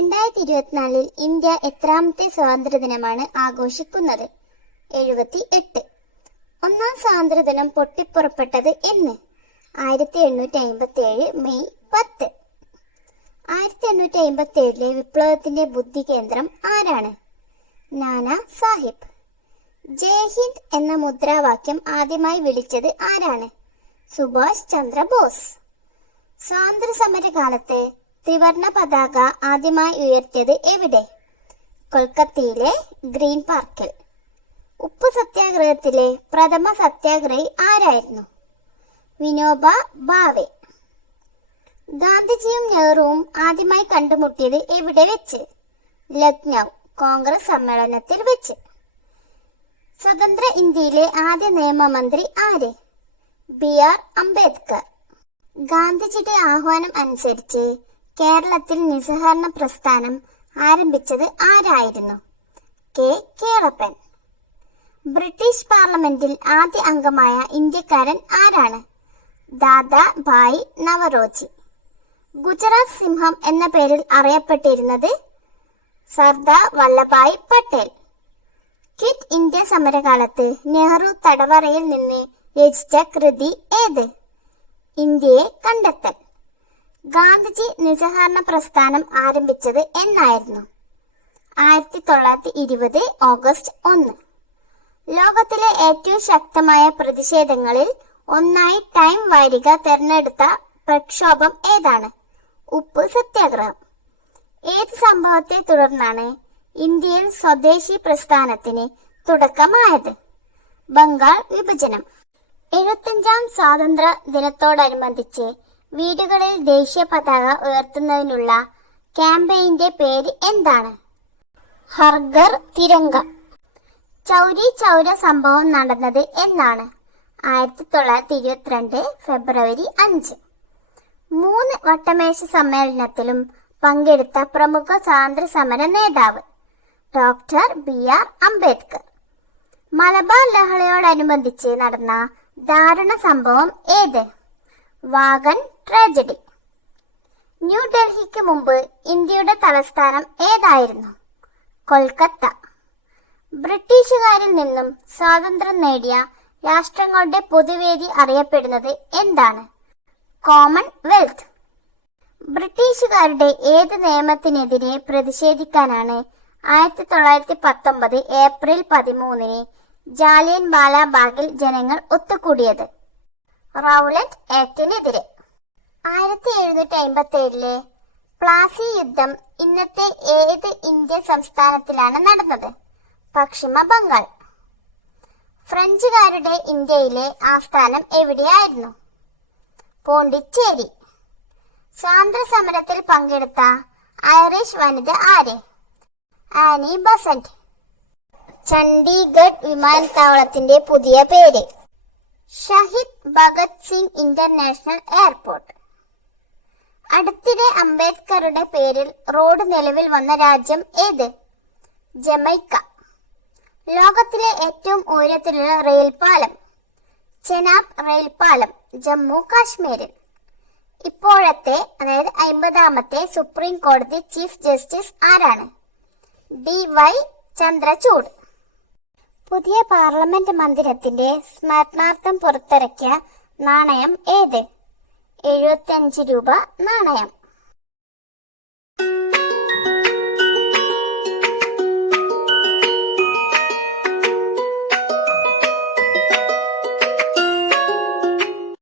ഇരുപത്തിനാലിൽ ഇന്ത്യ എത്രാമത്തെ സ്വാതന്ത്ര്യ ദിനമാണ് ആഘോഷിക്കുന്നത്? എഴുപത്തി എട്ട് ഒന്നാം സ്വാതന്ത്ര്യ ദിനം പൊട്ടിപ്പുറപ്പെട്ടത് എന്ന്. ആയിരത്തി എണ്ണൂറ്റി അമ്പത്തി ഏഴ് മെയ് പത്ത്. ആയിരത്തി എണ്ണൂറ്റി അമ്പത്തി ഏഴിലെ വിപ്ലവത്തിന്റെ ബുദ്ധി കേന്ദ്രം ആരാണ്? നാനാ സാഹിബ്. ജയ് ഹിന്ദ് എന്ന മുദ്രാവാക്യം ആദ്യമായി വിളിച്ചത് ആരാണ്? സുഭാഷ് ചന്ദ്ര ബോസ്. സ്വാതന്ത്ര്യ സമര കാലത്ത് ത്രിവർണ പതാക ആദ്യമായി ഉയർത്തിയത് എവിടെ? കൊൽക്കത്തയിലെ ഗ്രീൻ പാർക്കിൽ. ഉപ്പ് സത്യാഗ്രഹത്തിലെ പ്രഥമ സത്യാഗ്രഹി ആരായിരുന്നു? വിനോബ ഭാവെ ഗാന്ധിജിയും നെഹ്റുവും ആദ്യമായി കണ്ടുമുട്ടിയത് എവിടെ വെച്ച്? ലക്നൗ കോൺഗ്രസ് സമ്മേളനത്തിൽ വെച്ച്. സ്വതന്ത്ര ഇന്ത്യയിലെ ആദ്യ നിയമമന്ത്രി ആര്? B R Ambedkar. ഗാന്ധിജിയുടെ ആഹ്വാനം അനുസരിച്ച് കേരളത്തിൽ നിസ്സഹകരണ പ്രസ്ഥാനം ആരംഭിച്ചത് ആരായിരുന്നു? കെ. കേളപ്പൻ. ബ്രിട്ടീഷ് പാർലമെന്റിൽ ആദ്യ അംഗമായ ഇന്ത്യക്കാരൻ ആരാണ്? ദാദാ ഭായ് നവറോജി. ഗുജറാത്ത് സിംഹം എന്ന പേരിൽ അറിയപ്പെട്ടിരുന്നത് സർദാർ വല്ലഭായ് പട്ടേൽ. കിറ്റ് ഇന്ത്യ സമരകാലത്ത് നെഹ്റു തടവറയിൽ നിന്ന് രചിച്ച കൃതി ഏത്? ഇന്ത്യയെ കണ്ടെത്തൽ. ഗാന്ധിജി നിസ്സഹകരണ പ്രസ്ഥാനം ആരംഭിച്ചത് എന്നായിരുന്നു. ആയിരത്തി തൊള്ളായിരത്തി ഇരുപത് ഓഗസ്റ്റ് ഒന്ന്. ലോകത്തിലെ ഏറ്റവും ശക്തമായ പ്രതിഷേധങ്ങളിൽ ഒന്നായി ടൈം വാരിക തെരഞ്ഞെടുത്ത പ്രക്ഷോഭം ഏതാണ്? ഉപ്പ് സത്യാഗ്രഹം. ഏത് സംഭവത്തെ തുടർന്നാണ് ഇന്ത്യയിൽ സ്വദേശി പ്രസ്ഥാനത്തിന് തുടക്കമായത്? ബംഗാൾ വിഭജനം. എഴുപത്തഞ്ചാം സ്വാതന്ത്ര്യ ദിനത്തോടനുബന്ധിച്ച് വീടുകളിൽ ദേശീയ പതാക ഉയർത്തുന്നതിനുള്ള ക്യാമ്പയിന്റെ പേര് എന്താണ്? ഹർഗർ തിരങ്ക ചൗരി ചൗര സംഭവം നടന്നത് എന്നാണ്. ആയിരത്തി തൊള്ളായിരത്തി ഇരുപത്തിരണ്ട് ഫെബ്രുവരി അഞ്ച്. മൂന്ന് വട്ടമേശ സമ്മേളനത്തിലും പങ്കെടുത്ത പ്രമുഖ സ്വാതന്ത്ര്യ സമര നേതാവ് doctor B R Ambedkar. Malabar ലഹളയോടനുബന്ധിച്ച് നടന്ന ധാരണ സംഭവം ഏത്? Wagen tragedy. ന്യൂഡൽഹിക്ക് മുമ്പ് ഇന്ത്യയുടെ തലസ്ഥാനം ഏതായിരുന്നു? കൊൽക്കത്ത. ബ്രിട്ടീഷുകാരിൽ നിന്നും സ്വാതന്ത്ര്യം നേടിയ രാഷ്ട്രങ്ങളുടെ പൊതുവേദി അറിയപ്പെടുന്നത് എന്താണ്? കോമൺവെൽത്ത്. ബ്രിട്ടീഷുകാരുടെ ഏത് നിയമത്തിനെതിരെ പ്രതിഷേധിക്കാനാണ് ആയിരത്തി തൊള്ളായിരത്തി പത്തൊമ്പത് ഏപ്രിൽ പതിമൂന്നിന് ജാലിയൻ ബാലാബാഗിൽ ജനങ്ങൾ ഒത്തുകൂടിയത്? റൗലറ്റ് ആക്ടിനെതിരെ ആയിരത്തി എഴുന്നൂറ്റി അമ്പത്തി ഏഴിലെ പ്ലാസി യുദ്ധം ഇന്നത്തെ ഏത് ഇന്ത്യൻ സംസ്ഥാനത്തിലാണ് നടന്നത്? പശ്ചിമ ബംഗാൾ. ഫ്രഞ്ചുകാരുടെ ഇന്ത്യയിലെ ആസ്ഥാനം എവിടെയായിരുന്നു? പോണ്ടിച്ചേരി. സ്വാതന്ത്ര്യ സമരത്തിൽ പങ്കെടുത്ത ഐറിഷ് വനിത ആര്? Annie Besant. ചണ്ഡീഗഡ് വിമാനത്താവളത്തിന്റെ പുതിയ പേര്. Shaheed Bhagat Singh international airport. അടുത്തിടെ അംബേദ്കറുടെ പേരിൽ റോഡ് നിലവിൽ വന്ന രാജ്യം ഏത്? ജമൈക്ക. ലോകത്തിലെ ഏറ്റവും ഉയരത്തിലുള്ള റെയിൽപാലം ചെനാബ് റെയിൽപാലം ജമ്മു കാശ്മീരിൽ ഇപ്പോഴത്തെ അതായത് അമ്പതാമത്തെ സുപ്രീം കോടതി ചീഫ് ജസ്റ്റിസ് ആരാണ്? D Y Chandrachud. പുതിയ പാർലമെന്റ് മന്ദിരത്തിന്റെ സ്മരണാർത്ഥം പുറത്തിറക്കിയ നാണയം ഏത്? എഴുപത്തിയഞ്ച് രൂപ നാണയം.